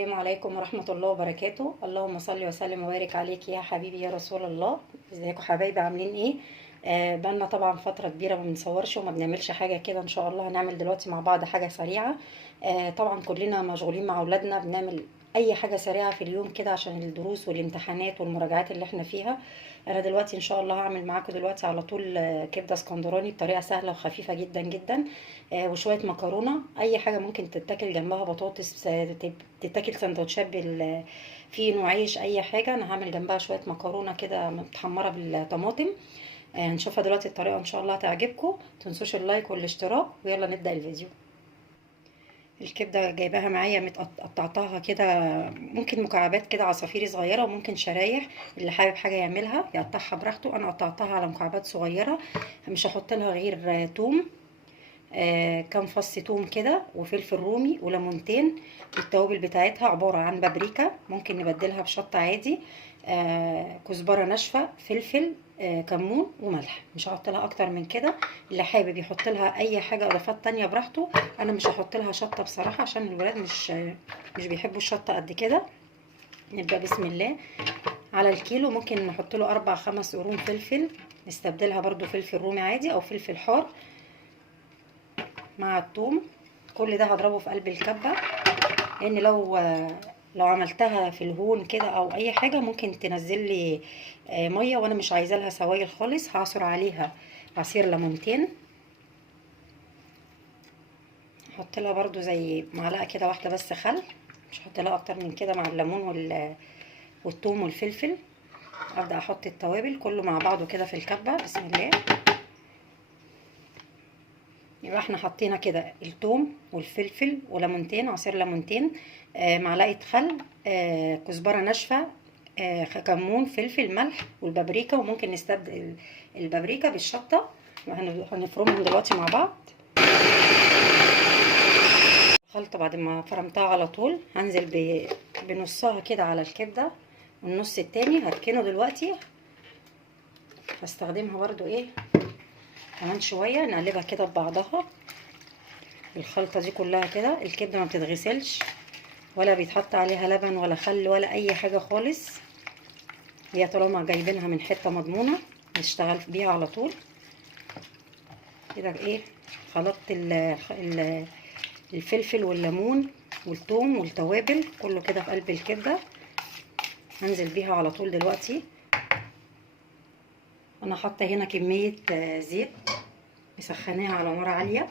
السلام عليكم ورحمة الله وبركاته. اللهم صل وسلم وبارك عليك يا حبيبي يا رسول الله. ازيكم حبايبي عاملين ايه؟ بقالنا طبعا فترة كبيرة ما بنصورش وما بنعملش حاجة كده. ان شاء الله هنعمل دلوقتي مع بعض حاجة سريعة. طبعا كلنا مشغولين مع اولادنا، بنعمل اي حاجة سريعة في اليوم كده عشان الدروس والامتحانات والمراجعات اللي احنا فيها. انا دلوقتي ان شاء الله هعمل معاكم دلوقتي على طول كبدة اسكندراني بطريقة سهلة وخفيفة جدا جدا. وشوية مكرونة، اي حاجة ممكن تتاكل جنبها بطاطس، تتاكل سندوتشات فين وعيش، اي حاجة. انا هعمل جنبها شوية مكرونة كده متحمرة بالطماطم. هنشوفها دلوقتي الطريقة ان شاء الله هتعجبكم. متنسوش اللايك والاشتراك ويلا نبدأ الفيديو. الكبدة جايباها معايا قطعتها كده، ممكن مكعبات كده عصافيري صغيرة وممكن شرايح، اللي حابب حاجة يعملها يقطعها براحته. انا قطعتها على مكعبات صغيرة، مش هحط لها غير توم، كام فص توم كده وفلفل رومي وليمونتين. التوابل بتاعتها عبارة عن بابريكا، ممكن نبدلها بشطة عادي، كزبرة ناشفة، فلفل، كمون وملح. مش هحط لها اكتر من كده. اللي حابب يحط لها اي حاجة اضافات تانية براحته. انا مش هحط لها شطة بصراحة عشان الولاد مش بيحبوا الشطة قد كده. نبدأ بسم الله. على الكيلو ممكن نحط له 4-5 قرون فلفل، نستبدلها برضو فلفل رومي عادي او فلفل حار مع الثوم. كل ده هضربه في قلب الكبه، لان لو عملتها في الهون كده او اي حاجه ممكن تنزل لي ميه، وانا مش عايزه لها سوائل خالص. هعصر عليها عصير ليمونتين، احط لها برضو زي معلقه كده واحده بس خل، مش هحط لها اكتر من كده، مع الليمون والثوم والفلفل. ابدا احط التوابل كله مع بعضه كده في الكبه بسم الله. يبقى احنا حطينا كده الثوم والفلفل وليمونتين، عصير ليمونتين، معلقه خل، كزبره ناشفه، كمون، فلفل، ملح، والبابريكا. وممكن نستبدل البابريكا بالشطه. هنفرمهم دلوقتي مع بعض. الخلطه بعد ما فرمتها على طول هنزل بنصها كده على الكبده، والنص التاني هركنه دلوقتي. هستخدمها برضو ايه كمان شويه، نقلبها كده ببعضها. الخلطه دي كلها كده، الكبده ما بتتغسلش ولا بيتحط عليها لبن ولا خل ولا اي حاجه خالص. هي طالما جايبينها من حته مضمونه نشتغل بيها على طول كده. ايه خلطت الفلفل والليمون والثوم والتوابل كله كده في قلب الكبده، هنزل بيها على طول دلوقتي. انا حاطه هنا كميه زيت مسخناها على نار عاليه،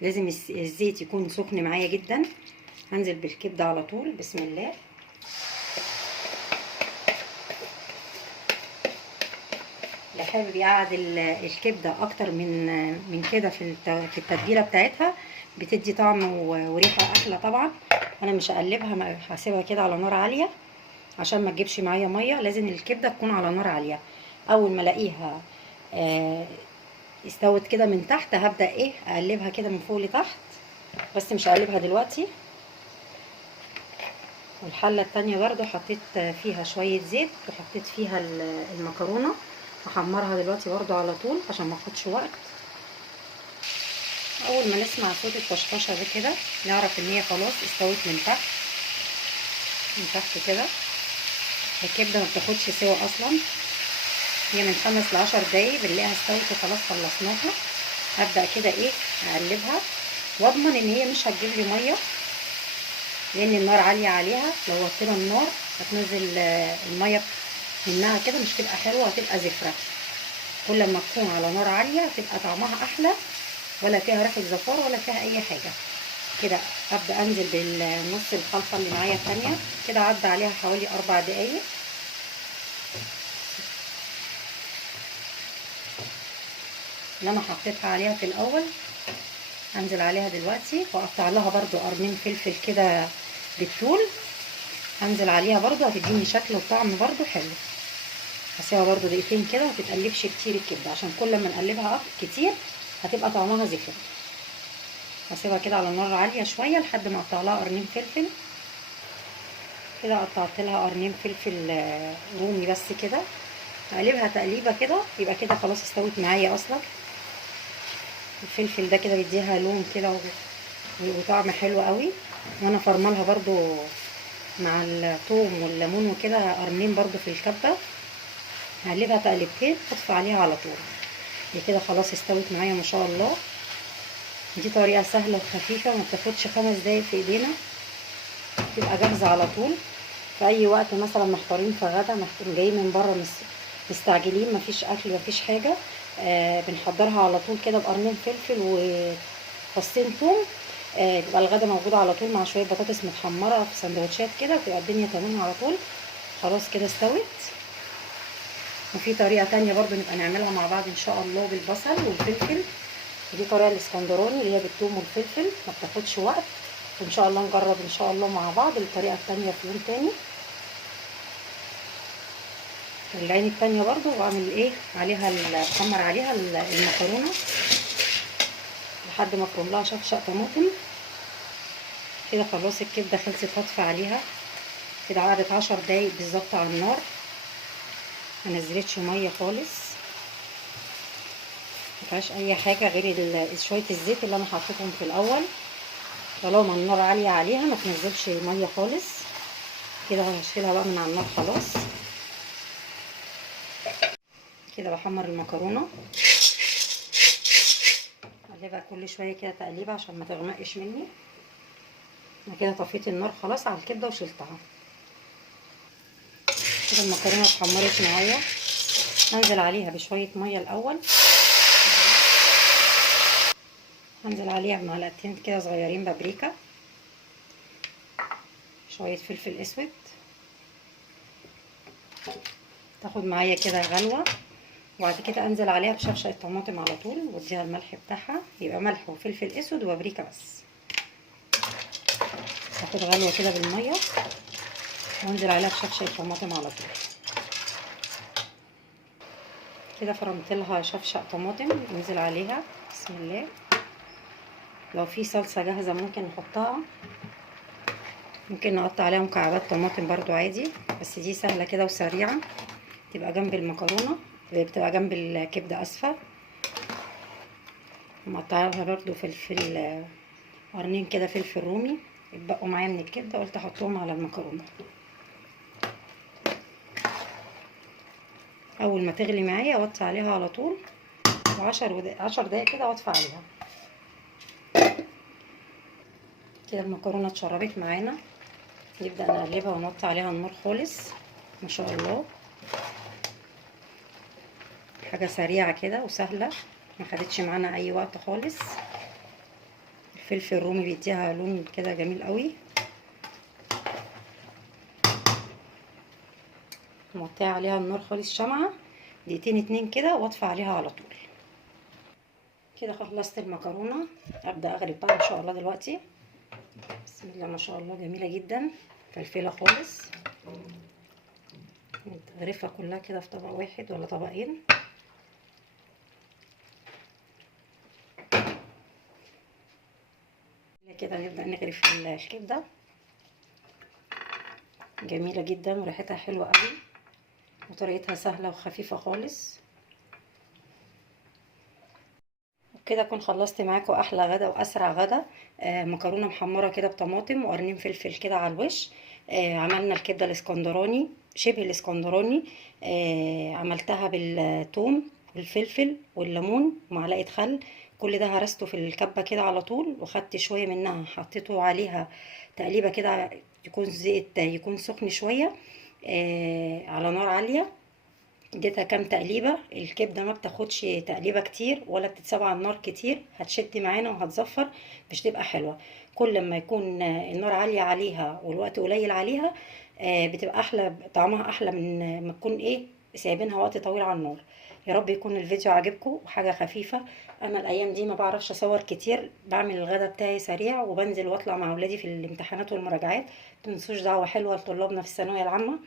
لازم الزيت يكون سخن معايا جدا. هنزل بالكبده على طول بسم الله. اللي حابب يقعد الكبده اكتر من كده في التتبيله بتاعتها، بتدي طعم وريحه احلى طبعا. انا مش هقلبها، هسيبها كده على نار عاليه عشان ما تجيبش معايا ميه. لازم الكبده تكون على نار عاليه. اول ما الاقيها استوت كده من تحت هبدا ايه اقلبها كده من فوق لتحت، بس مش هقلبها دلوقتي. والحله التانية برضو حطيت فيها شويه زيت وحطيت فيها المكرونه، هحمرها دلوقتي برضو على طول عشان ما اخدش وقت. اول ما نسمع صوت الطشطشه ده كده نعرف ان هي خلاص استوت من تحت كده. الكبده ما بتاخدش سوا اصلا، هي من 5 ل10 دقايق بنلاقيها استوت وخلاص خلصناها. هبدا كده ايه اقلبها واضمن ان هي مش هتجيب لي ميه، لان النار عاليه عليها. لو وطينا النار هتنزل الميه منها كده، مش تبقى حلوه، هتبقى زفره. كل ما تكون على نار عاليه هتبقى طعمها احلى، ولا فيها ريحه زفار ولا فيها اي حاجه. كده ابدا انزل بالنص الخلطه اللي معايا الثانيه كده، عدى عليها حوالي 4 دقايق. اللي انا حطيتها عليها في الاول هنزل عليها دلوقتي، واقطع لها برضو قرنين فلفل كده بالطول، هنزل عليها برضو، هتديني شكل وطعم برضو حلو. هسيبها برضو دقيقتين كده، ما تتقلبش كتير الكبده عشان كل ما نقلبها كتير هتبقى طعمها زفر. هسيبها كده على نار عاليه شويه لحد ما اقطع لها قرنين فلفل. كده قطعت لها قرنين فلفل رومي بس كده، هقلبها تقليبه كده، يبقى كده خلاص استوت معايا اصلا. الفلفل ده كده بيديها لون كده وطعم حلو قوي. وانا فرملها برضو مع الثوم والليمون وكده قرنين برضو في الكبه. هقلبها تقلبتين واطفي عليها على طول. دي كده خلاص استوت معايا ما شاء الله. دي طريقه سهله وخفيفه، ما بتاخدش 5 دقايق في ايدينا، تبقى جاهزه على طول في اي وقت. مثلا محتارين في غدا، جايين من بره مستعجلين، مفيش اكل مفيش حاجه، بنحضرها على طول كده بقرنين فلفل وفصين ثوم. يبقى الغدا موجود على طول مع شويه بطاطس متحمره في سندوتشات كده، وتبقى الدنيا تمام على طول. خلاص كده استوت. وفي طريقه تانية برضو نبقى نعملها مع بعض ان شاء الله بالبصل والفلفل. دي طريقه الاسكندراني اللي هي بالثوم والفلفل، ما بتاخدش وقت. وان شاء الله نجرب ان شاء الله مع بعض الطريقه التانية في يوم تاني. العين التانية برضو بعمل ايه عليها، بحمر عليها المكرونه لحد ما افرم لها شفشق طماطم. كده خلاص الكبده خلصت، هطفي عليها كده. قعدت 10 دقايق بالظبط على النار، ما نزلتش ميه خالص، مفيهاش اي حاجه غير شويه الزيت اللي انا حطيتهم في الاول. طالما النار عاليه عليها ما تنزلش ميه خالص. كده هشيلها بقى من على النار خلاص. كده بحمر المكرونه، اقلبها كل شويه كده تقليبه عشان ما تغمقش مني. انا كده طفيت النار خلاص على الكبده وشلتها. كده المكرونه اتحمرت معايا. هنزل عليها بشويه ميه الاول، هنزل عليها بمعلقتين كده صغيرين بابريكا، شويه فلفل اسود، تاخد معايا كده غلوه. وبعد كده انزل عليها بشفشق الطماطم على طول، واديها الملح بتاعها، يبقى ملح وفلفل اسود وبابريكا بس. تاخد غلوه كده بالميه، وانزل عليها بشفشق الطماطم على طول. كده فرمت لها شفشق طماطم، انزل عليها بسم الله. لو في صلصه جاهزه ممكن نحطها، ممكن نقطع عليها مكعبات طماطم برضو عادي، بس دي سهله كده وسريعه، تبقى جنب المكرونه، بتبقى جنب الكبده اسفه. مقطعها برضو فلفل قرنين كده فلفل رومي اتبقوا معايا من الكبده، قلت احطهم على المكرونه. اول ما تغلي معايا اوطي عليها على طول، و10 دقايق كده واطفي عليها. كده المكرونه اتشربت معانا، نبدا نقلبها ونوطي عليها النار خالص. ما شاء الله، حاجه سريعه كده وسهله، ما خدتش معانا اي وقت خالص. الفلفل الرومي بيديها لون كده جميل قوي. موطيه عليها النار خالص شمعه دقيقتين 2 كده واطفي عليها على طول. كده خلصت المكرونه، ابدا اغرف بقى ان شاء الله دلوقتي. بسم الله ما شاء الله، جميله جدا، فلفله خالص. نغرفها كلها كده في طبق واحد ولا طبقين. كده نبدا نغرف الكبده، جميله جدا وريحتها حلوه قوي، وطريقتها سهله وخفيفه خالص. كده اكون خلصت معاكم احلى غدا واسرع غدا. مكرونه محمره كده بطماطم وقرنين فلفل كده على الوش. عملنا الكبده الاسكندراني شبه الاسكندراني. عملتها بالثوم والفلفل والليمون ومعلقه خل. كل ده هرسته في الكبه كده على طول، وخدت شويه منها حطيته عليها تقليبه كده، يكون زيت يكون سخن شويه على نار عاليه. اديتها كام تقليبه. الكبده ما بتاخدش تقليبه كتير ولا بتتساب على النار كتير، هتشد معانا وهتزفر، مش تبقى حلوه. كل ما يكون النار عاليه عليها والوقت قليل عليها بتبقى احلى، طعمها احلى من ما تكون ايه سايبينها وقت طويل على النار. يا رب يكون الفيديو عجبكم وحاجه خفيفه. انا الايام دي ما بعرفش اصور كتير، بعمل الغدا بتاعي سريع وبنزل واطلع مع اولادي في الامتحانات والمراجعات. متنسوش دعوه حلوه لطلابنا في الثانويه العامه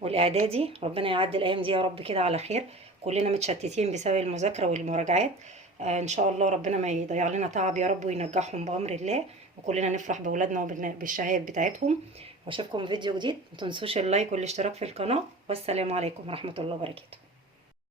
والاعدادي، ربنا يعدي الايام دي يا رب كده على خير. كلنا متشتتين بسبب المذاكره والمراجعات. ان شاء الله ربنا ما يضيع لنا تعب يا رب، وينجحهم بامر الله، وكلنا نفرح باولادنا وبالشهايد بتاعتهم. واشوفكم في فيديو جديد، ما تنسوش اللايك والاشتراك في القناه، والسلام عليكم ورحمه الله وبركاته.